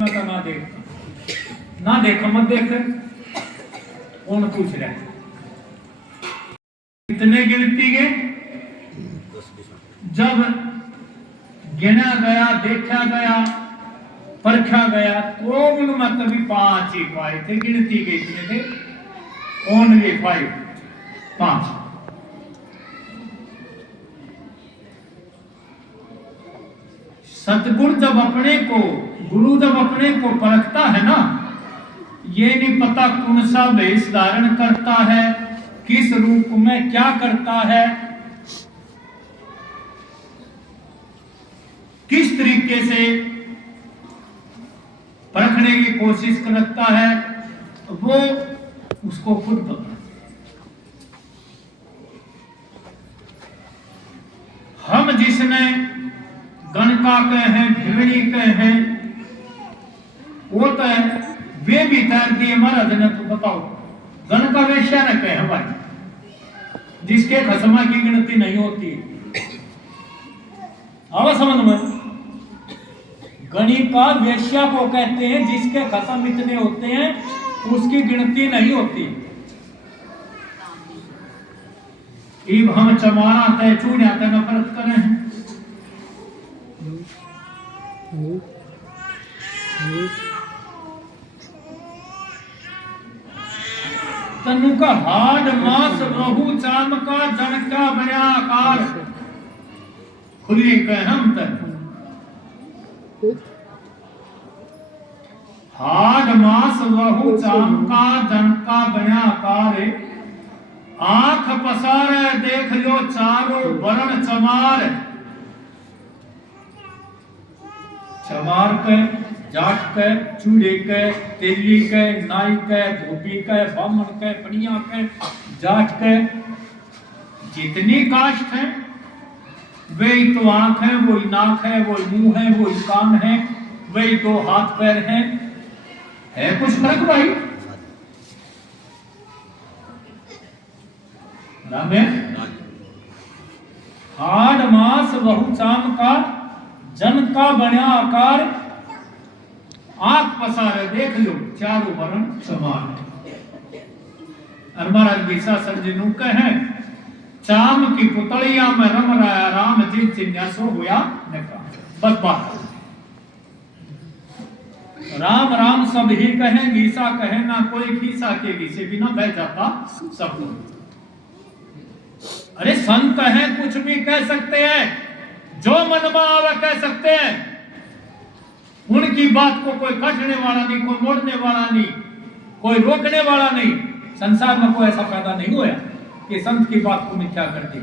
ना देखा मत देख। कौन पूछ रहा है? कितने गिनती के? जब गिना गया, देखा गया, परखा गया तो उनमें कभी 5 ही पाए थे। गिनती के इतने थे, ओनली 5। सतगुरु जब अपने को, गुरु जब अपने को परखता है ना, ये नहीं पता कौन सा वेश धारण करता है, किस रूप में क्या करता है, किस तरीके से परखने की कोशिश करता है, वो उसको खुद पता। हम जिसने गणका के हैं, भिवड़ी के हैं, वो तो है, वे भी तैर दिए महाराज ने। तो बताओ गणका वेश्या ने कहे भाई, जिसके खसमा की गिनती नहीं होती। आवा समझ में? गणिका वेश्या को कहते हैं जिसके खसम इतने होते हैं उसकी गिनती नहीं होती। इब हम चमारा तय चूड़िया तय नफरत करें। तनु का हाड मास बहु चाम का जन का बड़ा आकार खुली कह हम तन। हाड मास बहु चाम का जन का बड़ा आकार, आंख पसार देख लो चारों वरण चमार। चमार के, जाट के, चूड़े के, तेली के, नाई के, धोबी के, बामण के, पनिया के, जाट के, जितनी कास्ट है वही तो आंख है, वही नाक है, वही मुंह है, वही कान है, वही 2 हाथ पैर हैं। है कुछ फर्क भाई? नाम है हाड मास बहु चाम का जन का बना आकार, आंख पसारे देख लो चारों वरण समान। महाराज गीसा सर्जनु कहे, चाम की पुतलिया में रम रहा राम जी चिन्यासो हुआ नका। बस बात राम राम सब ही कहे, गीसा कहे ना कोई गीसा के गीसे बिना बह जाता सब लोग। अरे संत है कुछ भी कह सकते हैं, जो मन में आवे कह सकते हैं। उनकी बात को कोई काटने वाला नहीं, कोई मोड़ने वाला नहीं, कोई रोकने वाला नहीं। संसार में कोई ऐसा पैदा नहीं हुआ कि संत की बात को मिथ्या कर दे।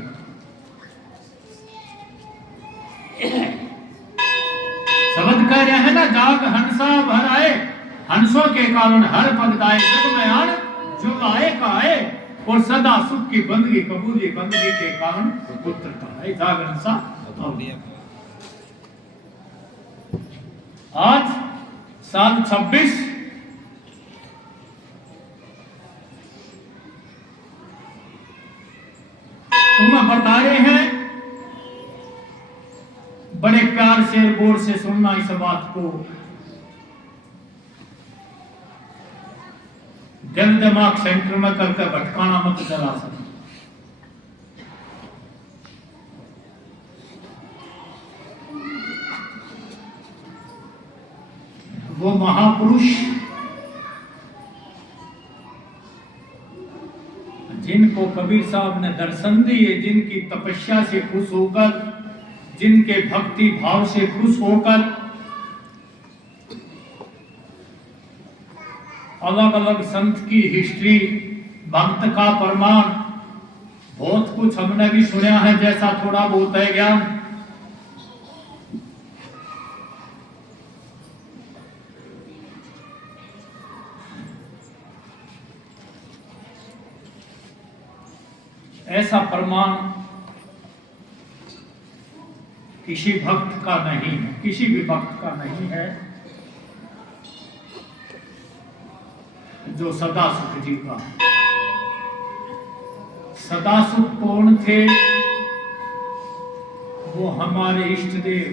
शब्द कह रहे हैं ना, जाग हंसा भर आए, हंसों के कारण हर पद गाए, जग में आन जो आए का आए, और सदा सुख की बंदगी कबूली, बंदगी के कारण पुत्र का है। जाग हंसा। आज 7:26 तुम्हें बता रहे हैं, बड़े प्यार से गौर से सुनना इस बात को। दिल दिमाग सेंटर में करके भटकाना मत चला सकते। वो महापुरुष जिनको कबीर साहब ने दर्शन दिए, जिनकी तपस्या से खुश होकर, जिनके भक्ति भाव से खुश होकर अलग अलग संत की हिस्ट्री, भक्त का प्रमाण, बहुत कुछ हमने भी सुना है, जैसा थोड़ा बहुत है ज्ञान। ऐसा प्रमाण किसी भक्त का नहीं है, किसी भी भक्त का नहीं है जो सदा सुख जी का। सदा सुख कौन थे? वो हमारे इष्ट देव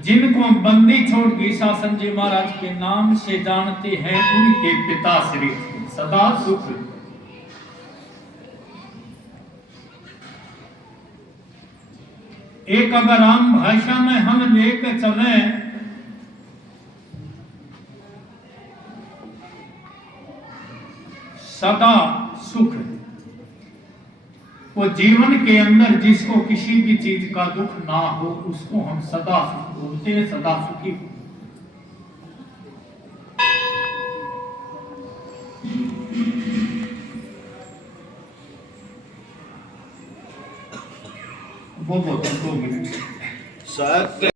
जिनको बंदी छोड़ घीसासन जी महाराज के नाम से जानते हैं, उनके पिता श्री सदा सुख। एक अगर आम भाषा में हम लेकर चले सदा सुख, वो जीवन के अंदर जिसको किसी भी चीज का दुख ना हो उसको हम सदा सुख बोलते हैं, सदा सुखी। वो 2 मिनट सत्य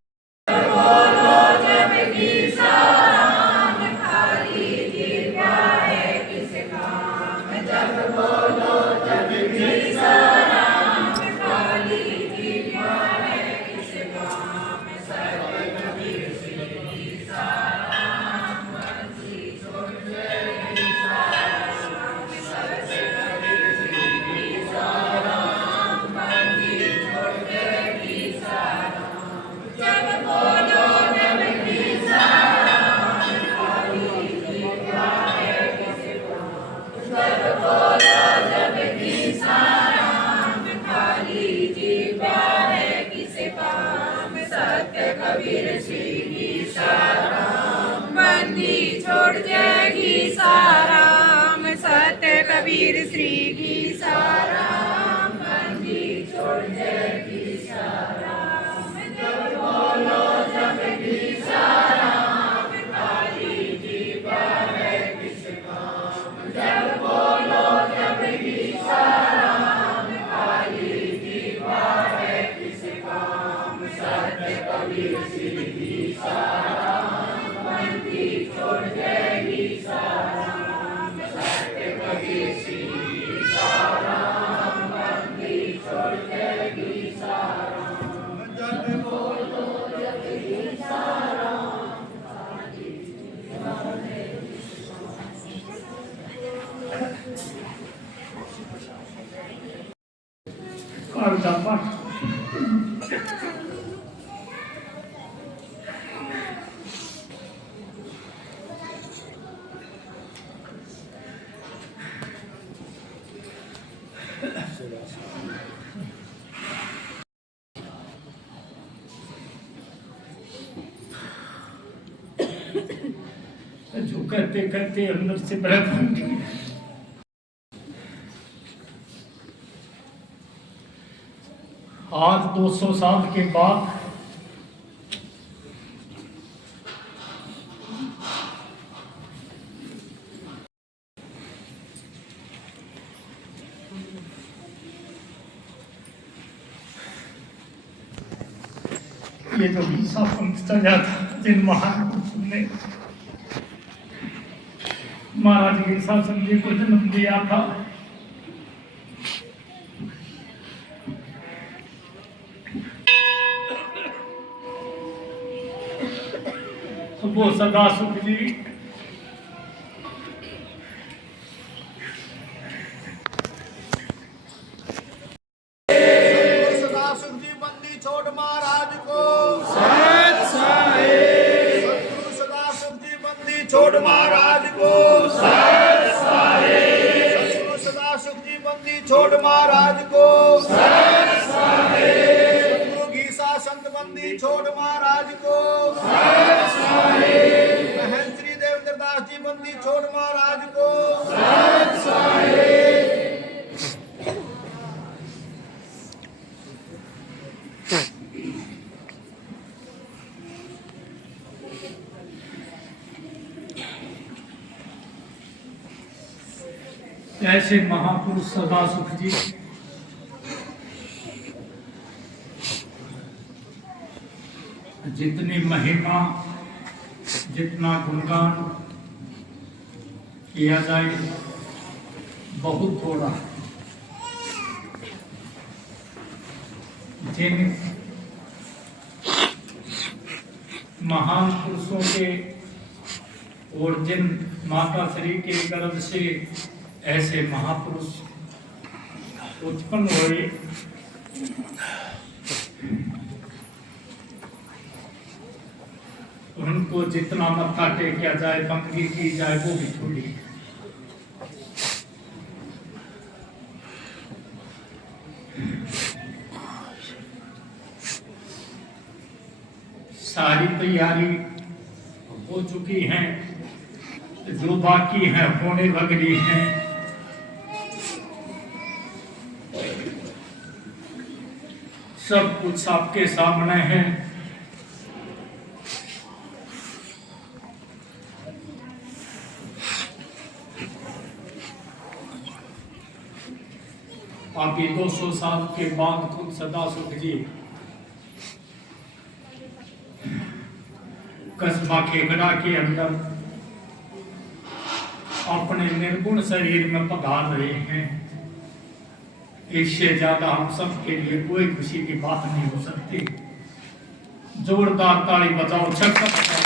कबीर श्री साराम, बंदी छोड़ जाएगी साराम। सत्य कबीर श्री की साराम, बंदी छोड़ जाएगी साराम। जब बोलो जब की साराम, काली जी बारे किस काम। जब बोलो जब की साराम, काली जी बारे किस काम। सत्य कबीर श्री की साराम, बंदी छोड़ जाएगी साराम। सत्य कबीर श्री की साराम, बंदी छोड़ जाएगी साराम। जब बोलो जब की साराम, जो कहते कहते अंदर से ब्रह्म बन गया। आज 200 साल के बाद ये जो घीसा पंथ चला था, जिन महान पुरुषों ने महाराज घीसासन जी को जन्म दिया था, वो सदा सुख जी सदा सुख जी बंदी छोड़ महाराज को सत्य साहेब। सतगुरु सदा सुख जी बंदी छोड़ महाराज को सत्य साहेब। सतगुरु सदा सुख जी बंदी छोड़ महाराज को सत्य साहेब। सतगुरु घीसा संत बंदी छोड़ महाराज को सत्य साहेब। महंत श्री देवेंद्र दास जी बंदी छोड़ महाराज को सत्य साहेब। ऐसे महापुरुष सदा सुख जी जितनी महिमा, जितना गुणगान किया जाए बहुत थोड़ा। जिन महान पुरुषों के और जिन माता श्री के गर्भ से ऐसे महापुरुष उत्पन्न हुए, उनको जितना मत्था टेका जाए, बंदगी की जाए, वो भी थोड़ी। सारी तैयारी हो चुकी है, जो बाकी है होने लग रही है। सब कुछ आपके सामने है। आप ये 200 साल के बाद खुद सदा सुख जी कस्बा खेगड़ा के अंदर अपने निर्गुण शरीर में पधार रहे हैं। इससे ज्यादा हम सब के लिए कोई खुशी की बात नहीं हो सकती। जोरदार ताली बजाओ, छक्का बजाओ।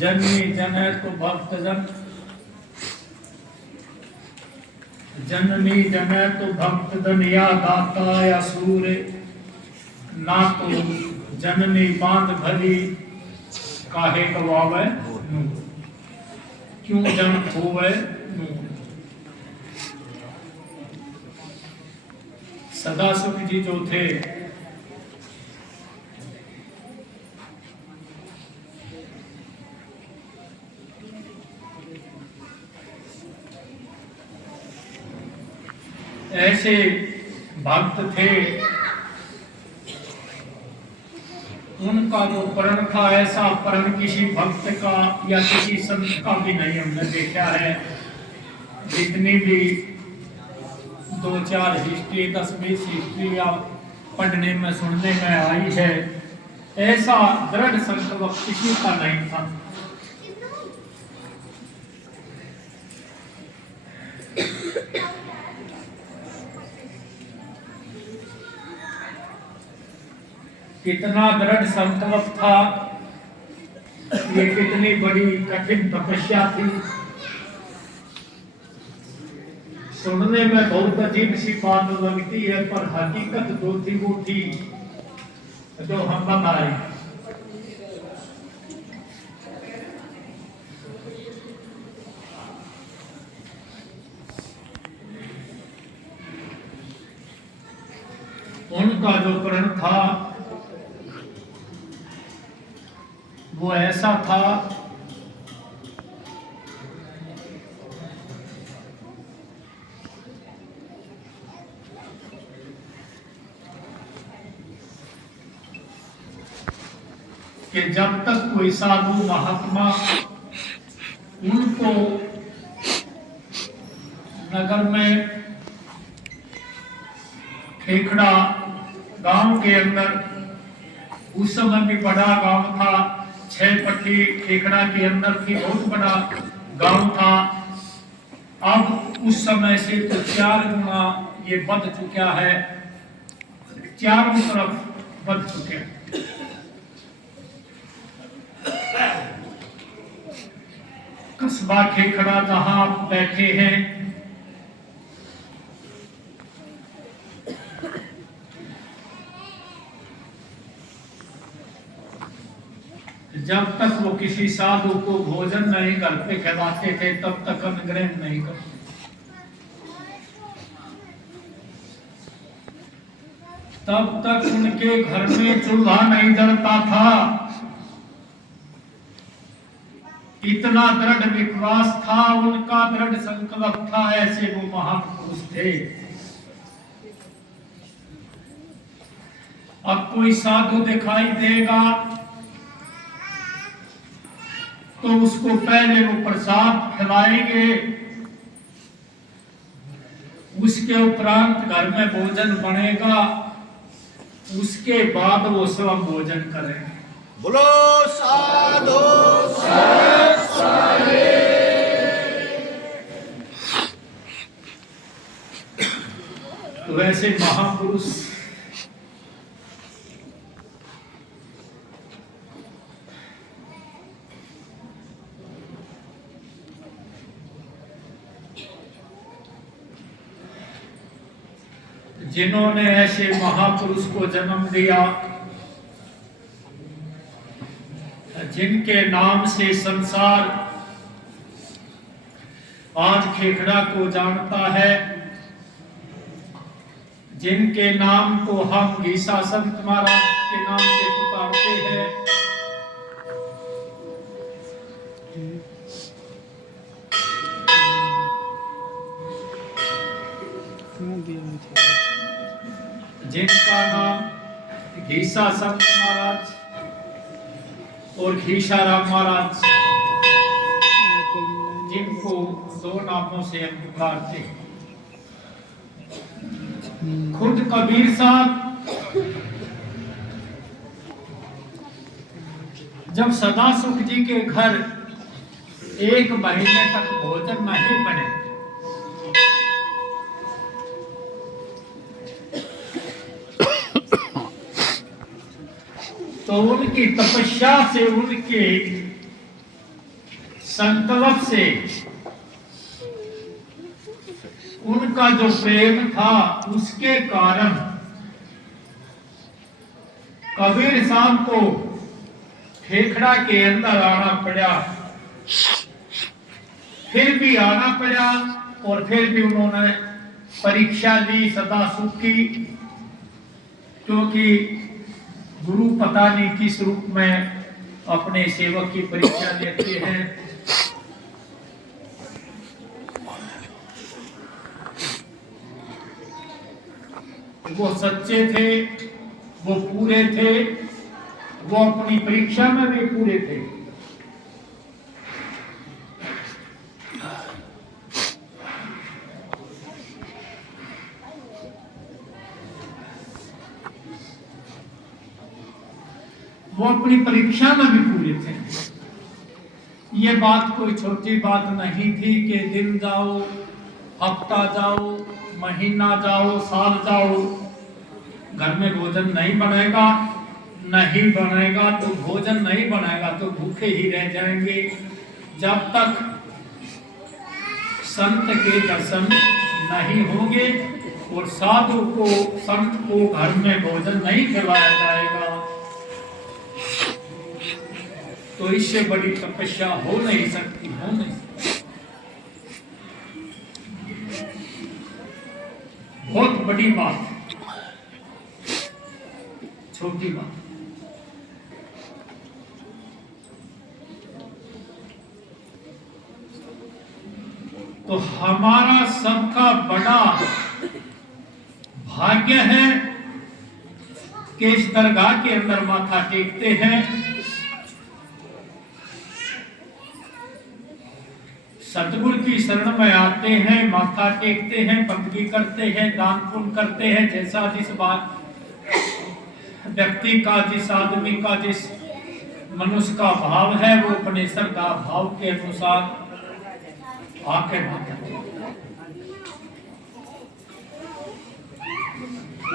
जननी जनै तो भक्त जन, जननी जनै तो भक्त जन, या दाता या सूर्य, ना तो जननी बांध भली, काहे गवावे नूर, क्यों जन खोवे नूर। सदा सुख जी जो थे, ऐसे भक्त थे, उनका जो प्रण था ऐसा प्रण किसी भक्त का या किसी संत का भी नहीं हमने देखा है। जितनी भी 2-4 हिस्ट्री 10-20 हिस्ट्री या पढ़ने में सुनने में आई है, ऐसा दृढ़ संकल्प किसी का नहीं था। कितना दृढ़ संकल्प था, ये कितनी बड़ी कठिन तपस्या थी। सुनने में बहुत अजीब सी बात लगती है, पर हकीकत जो थी वो थी जो हम बताए। उनका जो प्रण था वो ऐसा था कि जब तक कोई साधु महात्मा उनको नगर में खेखड़ा गांव के अंदर, उस समय भी बड़ा गांव था, 6 पट्टी खेखड़ा के अंदर भी बहुत बड़ा गांव था। अब उस समय से तो 4 गुना ये बढ़ चुका है, चारों तरफ बढ़ चुके हैं। कस्बा खेखड़ा जहां आप बैठे हैं, जब तक वो किसी साधु को भोजन नहीं घर पे खिलाते थे तब तक अनुग्रह नहीं करते। तब तक उनके घर में चूल्हा नहीं जलता था। इतना दृढ़ विश्वास था उनका, दृढ़ संकल्प था, ऐसे वो महापुरुष थे। अब कोई साधु दिखाई देगा तो उसको पहले वो प्रसाद खिलाएंगे, उसके उपरांत घर में भोजन बनेगा, उसके बाद वो सब भोजन करेंगे। बोलो साधु तो वैसे महापुरुष जिन्होंने ऐसे महापुरुष को जन्म दिया, जिनके नाम से संसार आज खेखड़ा को जानता है, जिनके नाम को हम घीसा संत महाराज के नाम से पुकारते हैं, जिनका नाम घीसा संत महाराज और घीसाराम महाराज, जिनको दो नामों से हम पुकारते हैं। खुद कबीर साहब जब सदासुख जी के घर 1 महीने तक भोजन नहीं बने, तो उनकी तपस्या से, उनके संकल्प से, उनका जो प्रेम था, उसके कारण कबीर साहब को खेखड़ा के अंदर आना पड़ा। फिर भी आना पड़ा और फिर भी उन्होंने परीक्षा ली सदासुख की, क्योंकि गुरु पता नहीं किस रूप में अपने सेवक की परीक्षा लेते हैं। वो सच्चे थे, वो पूरे थे, वो अपनी परीक्षा में भी पूरे थे। वो अपनी परीक्षा में भी पूरे थे। ये बात कोई छोटी बात नहीं थी कि दिन जाओ, हफ्ता जाओ, महीना जाओ, साल जाओ, घर में भोजन नहीं बनेगा, नहीं बनेगा तो भोजन नहीं बनेगा तो भूखे ही रह जाएंगे। जब तक संत के दर्शन नहीं होंगे और साधु को, संत को घर में भोजन नहीं खिलाया जाएगा, तो इससे बड़ी तपस्या हो नहीं सकती, हो नहीं सकती। बहुत बड़ी बात, छोटी बात। तो हमारा सबका बड़ा भाग्य है कि इस दरगाह के अंदर माथा टेकते हैं, सतगुरु की शरण में आते हैं, माथा टेकते हैं, बंदगी करते हैं, दान पुण्य करते हैं। जैसा जिस बात व्यक्ति का, जिस आदमी का, जिस मनुष्य का भाव है, वो अपने श्रद्धा भाव के अनुसार आके माथा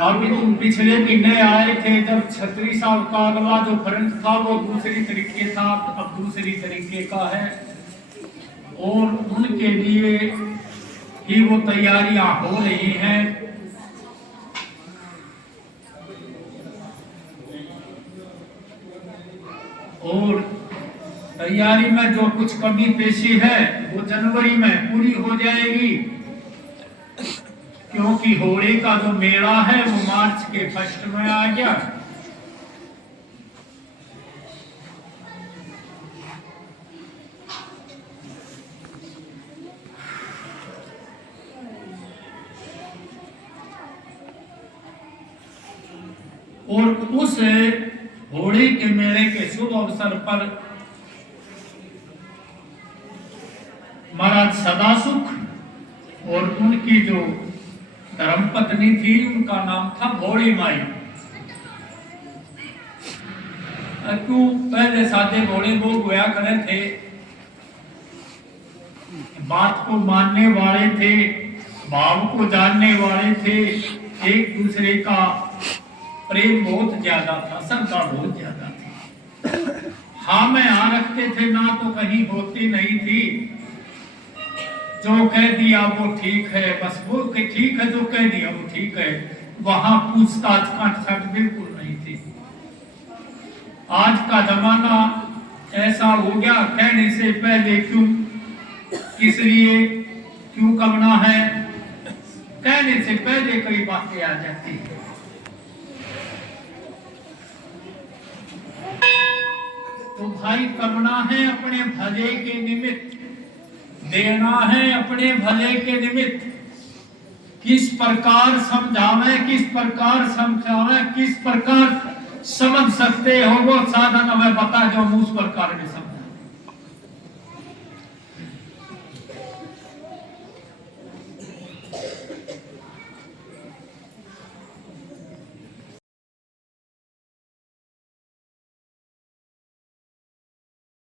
अभी तुम पिछले महीने आए थे जब छतरी साहब का अगला जो फ्रंट था वो दूसरी तरीके था, अब दूसरी तरीके का है और उनके लिए ही वो तैयारियां हो रही हैं। और तैयारी में जो कुछ कमी पेशी है वो जनवरी में पूरी हो जाएगी, क्योंकि होली का जो मेला है वो मार्च के फर्स्ट में आ गया। और उस होली के मेले के शुभ अवसर पर महाराज सदासुख और उनकी जो धर्मपत्नी थी, उनका नाम था भोली माई। क्यों? पहले सादे भोले लोग हुआ करे थे, बात को मानने वाले थे, भाव को जानने वाले थे, एक दूसरे का प्रेम बहुत ज्यादा था, श्रद्धा बहुत ज्यादा थी। हाँ में हाँ रखते थे, ना तो कहीं होती नहीं थी। जो कह दिया वो ठीक है, बस वो ठीक है, जो कह दिया वो ठीक है, वहां पूछताछ काटछाट बिल्कुल नहीं थी। आज का जमाना ऐसा हो गया, कहने से पहले क्यों, किस लिए, क्यों करना है, कहने से पहले कई बातें आ जाती है। तो भाई करना है अपने भले के निमित्त, देना है अपने भले के निमित्त। किस प्रकार समझावे, किस प्रकार समझावे, किस प्रकार समझ सकते हो वो साधन हमें बता, जो हम उस प्रकार में समझ